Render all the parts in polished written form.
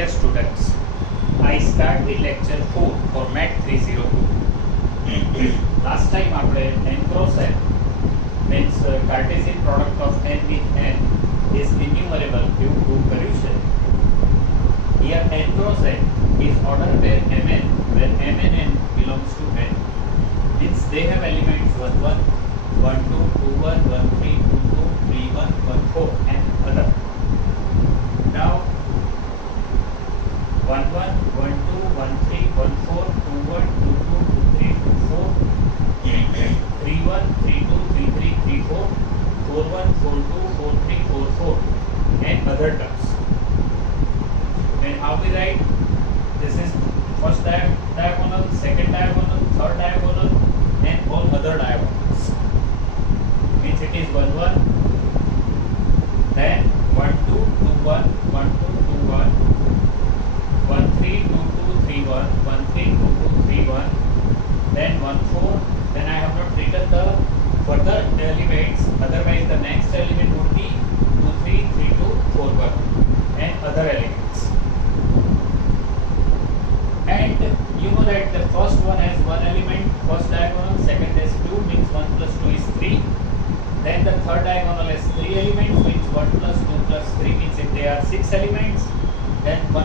Dear students, I start the lecture 4 for MAT 302. Last time આપણે n cross n means Cartesian product of n with n is enumerable એવું prove કર્યું છે. Here n cross n is order pair mn where mn n belongs to n. Means they have elements 1 1, 1 2, 2 1, 1 3, 2 2, 3 1, 1 4 and other. Now 1 1, 1 2, 1 3, 1 4, 2 1, 2 2, 2 3, 2 4, 3 1, 3 2, 3 3, 3 4, 4 1, 4 2, 4 3, 4 4 and other terms. And how we write? This is first diagonal, second diagonal, third diagonal and all other diagonals. Means it is 1 1, then 1 2, 2 1, 1 2, 2 1, 1 3, 2 2, 3 1, 1 3, 2 2, 3 1, then 1 4, then I have not written the further elements, otherwise the next element would be 2 3, 3 2, 4 1 and other elements. And you know that the first one has one element, first diagonal, second has 2, means 1 plus 2 is 3. Then the third diagonal has 3 elements, means 1 plus 2 plus 3 means if they are 6 elements. Then 4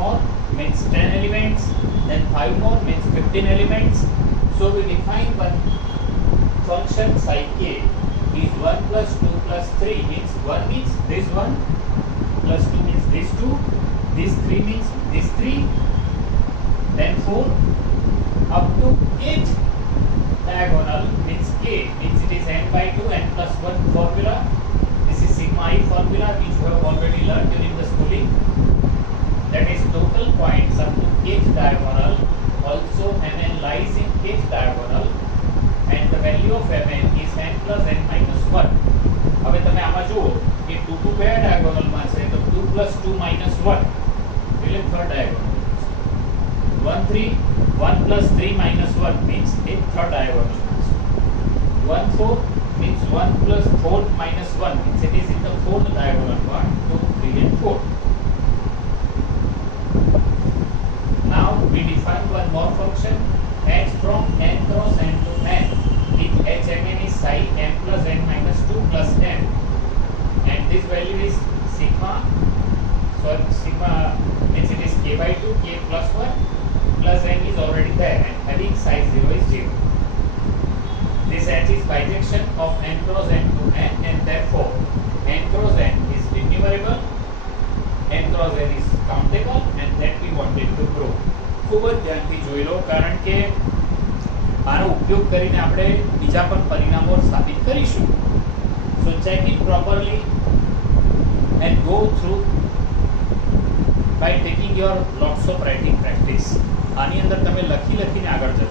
more means 10 elements. Then 5 more means 15 elements. So we define one function psi k is 1 plus 2 plus 3 means 1 means this 1 plus 2 means this 2, this 3 means this 3, then 4 up to 8 diagonal means k means it is n by 2 n plus 1 formula. This is sigma I formula which you have already learned during the schooling. That is total points up to kth diagonal. Also mn lies in kth diagonal and the value of mn is n plus n minus 1. હવે તમે આમાં જુઓ કે 2 2 કયા diagonal માં છે તો 2 plus 2 minus 1 એટલે third diagonal. 1 3, 1 plus 3 minus 1 means in third diagonal. 1 4 means 1 plus 4 minus 1 means it is in the fourth diagonal. 1 2 3 and 4. Now we define one more function h from n cross n to n if h mn is psi m plus n minus 2 plus m and this value is sigma. So sigma means it is k by 2 k plus 1 plus n is already there and having size 0 is 0. This h is bijection of n cross n to n and therefore n cross n is enumerable, n cross n is countable and that we wanted to prove. ખૂબ જ ધ્યાનથી જોઈ લો કારણ કે આનો ઉપયોગ કરીને આપણે બીજા પણ પરિણામો સાબિત કરીશું. So check it properly and go through by taking your lots of writing practice. આની અંદર તમે લખીને આગળ જજો.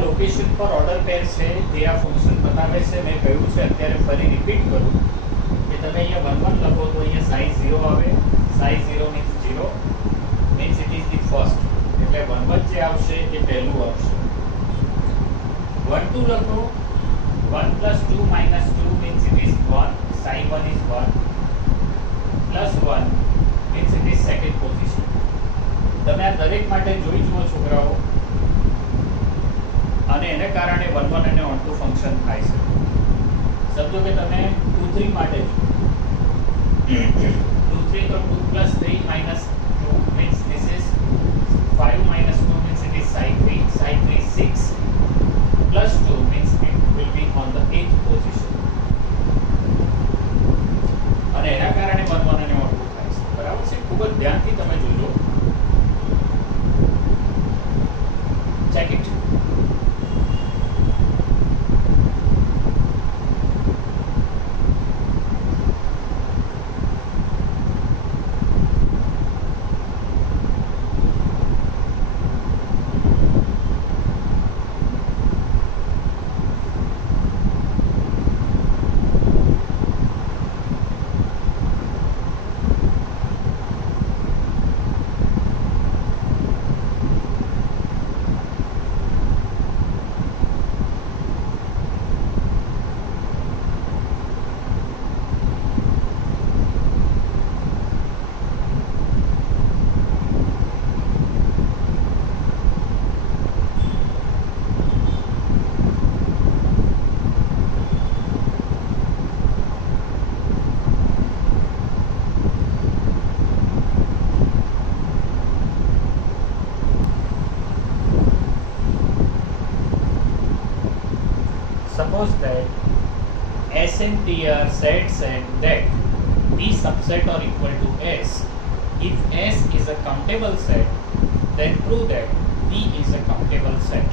લોકેશન પર ઓર્ડર પેર છે તે આ ફંક્શન બતાવે છે. મેં કહ્યું છે અત્યારે ફરી રિપીટ કરું કે તમે અહીંયા 1 1 લખો તો અહીંયા સાઇઝ 0 આવે. સાઇઝ 0 મીન્સ 0 means it is the first એટલે 1 1 જે આવશે એ પહેલું આવશે. 1 2 લખો 1 plus 2 minus 2 means it is 1. Psi 1 is 1 plus 1 means it is second position. તમે આ દરેક માટે જોઈ જુઓ છોકરાઓ અને એને કારણે 1 1 અને 1 2 ફંક્શન થાય છે. સમજો કે તમે 2 3 માટે 2 3, so 2 plus 3 minus 2 means this is 5 minus 2 means it is psi 3. Psi 3 6 plus 2 means it will be on the 8th position. અને એના કારણે 1 1 અને 1 2 થાય છે. બરાબર છે? ખૂબ જ ધ્યાનથી તમે જોજો. Check it. Suppose that S and T are sets and that T subset are equal to S. If S is a countable set, then prove that T is a countable set.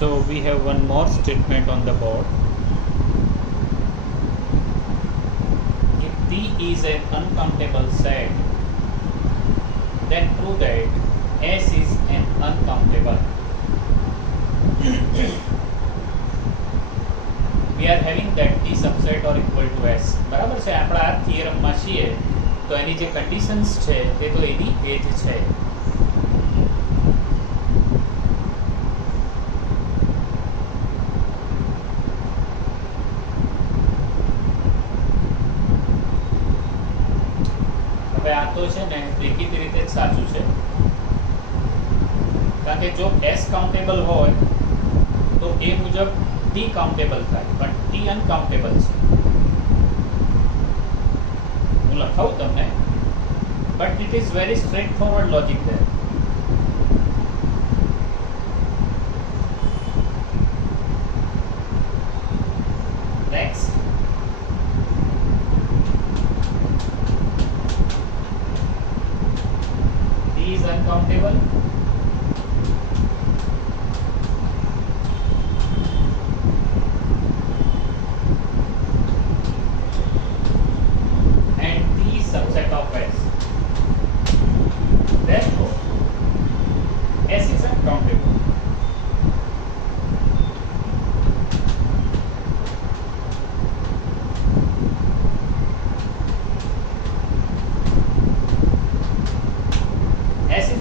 So we have one more statement on the board. If T is an uncountable set, then prove that S is an uncountable. We are having that T subset or equal to S. બરાબર છે, આપણા આ થિયરમમાં છીએ તો એની જે કન્ડિશન્સ છે તે તો એની એ જ છે. હવે આ તો છે ને દેખીતી રીતે જ સાચું છે, કારણ કે જો S કાઉન્ટેબલ હોય તો એ મુજબ T કાઉન્ટેબલ થાય, પણ T અનકાઉન્ટેબલ છે. હું લખાવું તમને, but it is very straight forward logic there. Next, T is uncountable.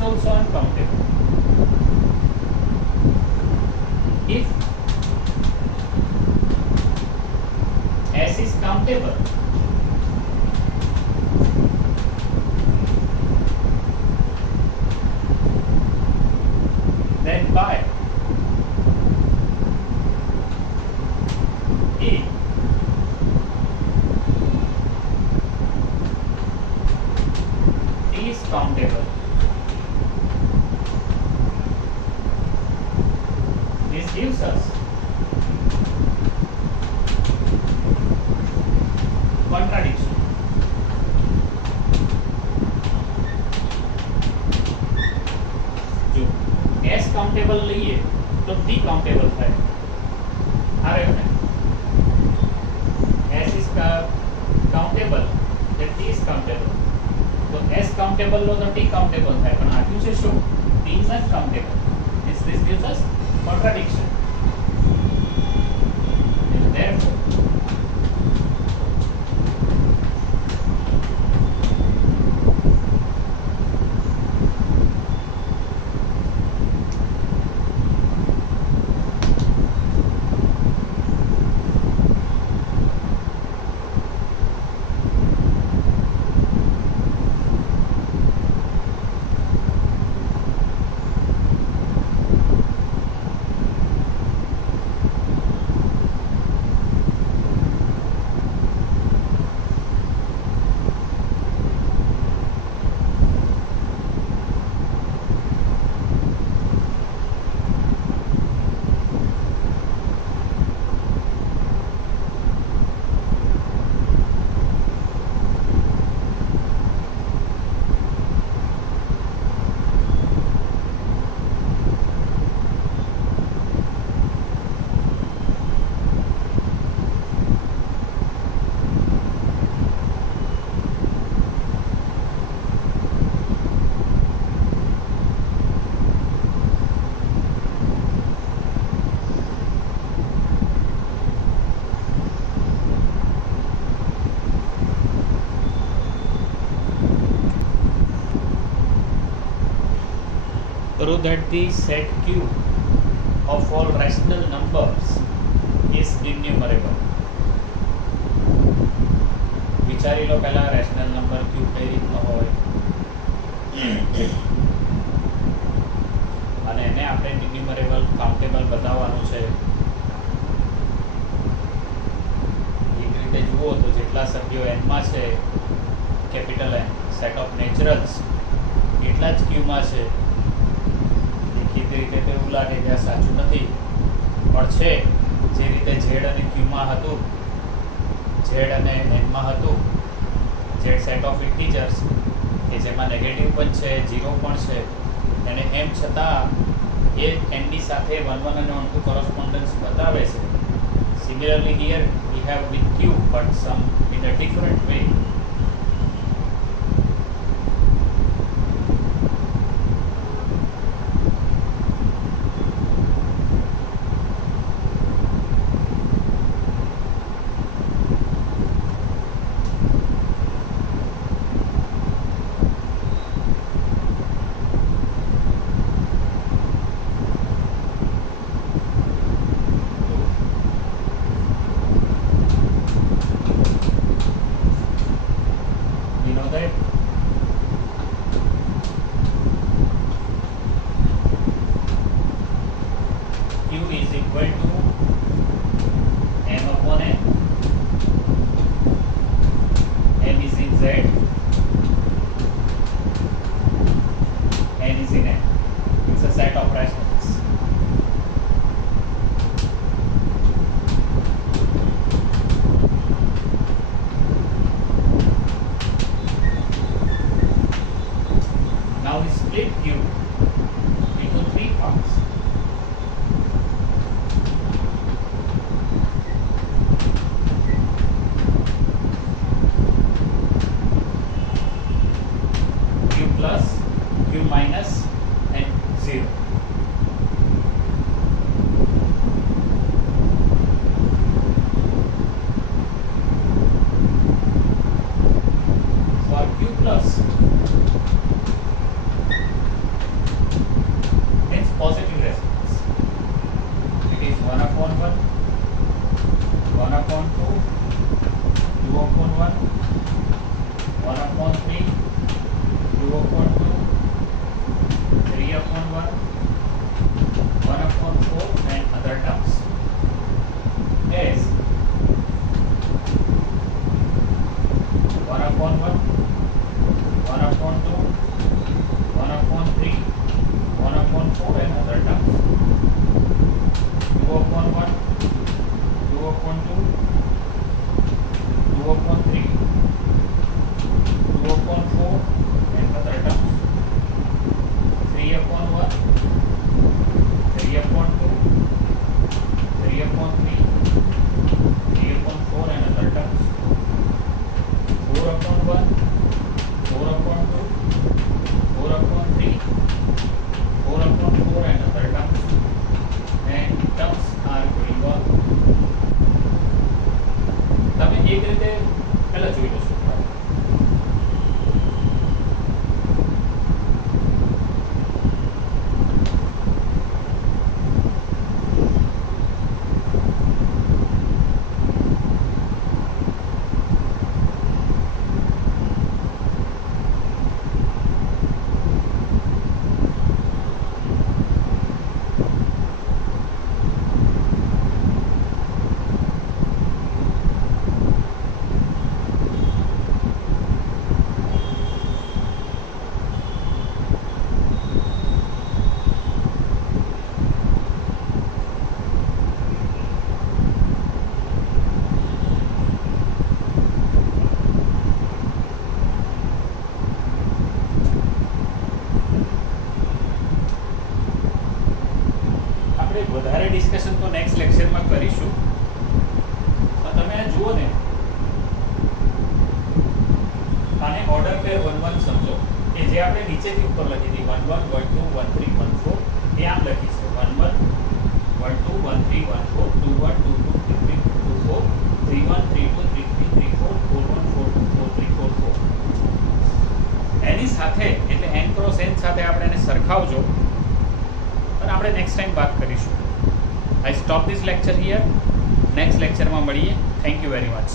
Also uncountable. If S is countable, then by E T is countable. This gives us contradiction. जो S countable લઈએ તો T countable થાય. આ રહ્યો ને, S is countable, then T is countable. તો S countable લો તો T countable થાય, પણ આપ્યું છે શું? T is uncountable. This gives us contradiction. And therefore prove that the set Q of all rational numbers is innumerable. વિચારી લો પહેલા rational number Q કઈ રીતનો હોય અને એને આપણે ઇન્યુમરેબલ કાઉન્ટેબલ બતાવવાનું છે. એક રીતે જુઓ તો જેટલા સભ્યો n માં છે, capital N set of naturals, એટલા જ Q માં છે. દેખીતી રીતે તો એવું લાગે કે આ સાચું નથી, પણ છે. જે રીતે Z અને Q માં હતું, Z અને N માં હતું, Z સેટ ઓફ ઇન્ટીજર્સ કે જેમાં નેગેટિવ પણ છે, 0 પણ છે, એને એમ છતાં એ ND સાથે 1 1 અને 1 2 correspondence બતાવે છે. Similarly here we have with Q but some in a different way. Discussion તો નેક્સ્ટ લેક્ચરમાં કરીશું. તમે આ જુઓ ને, આને ઓર્ડર પેર 1 1 સમજો કે જે આપણે નીચેથી ઉપર લખી હતી 1 1 1 2 1 3 1 4 એ આમ લખી છે 1 1 1 2 1 3 1 4 2 1 2 2 3 3 2 4 3 1 3 2 3 3 3 4 4 1 4 2 4 3 4 4. એની સાથે એટલે n ક્રોસ n સાથે આપણે એને સરખાવજો અને આપણે નેક્સ્ટ ટાઈમ વાત કરીશું. I stop this lecture here. Next lecture માં મળીએ. Thank you very much.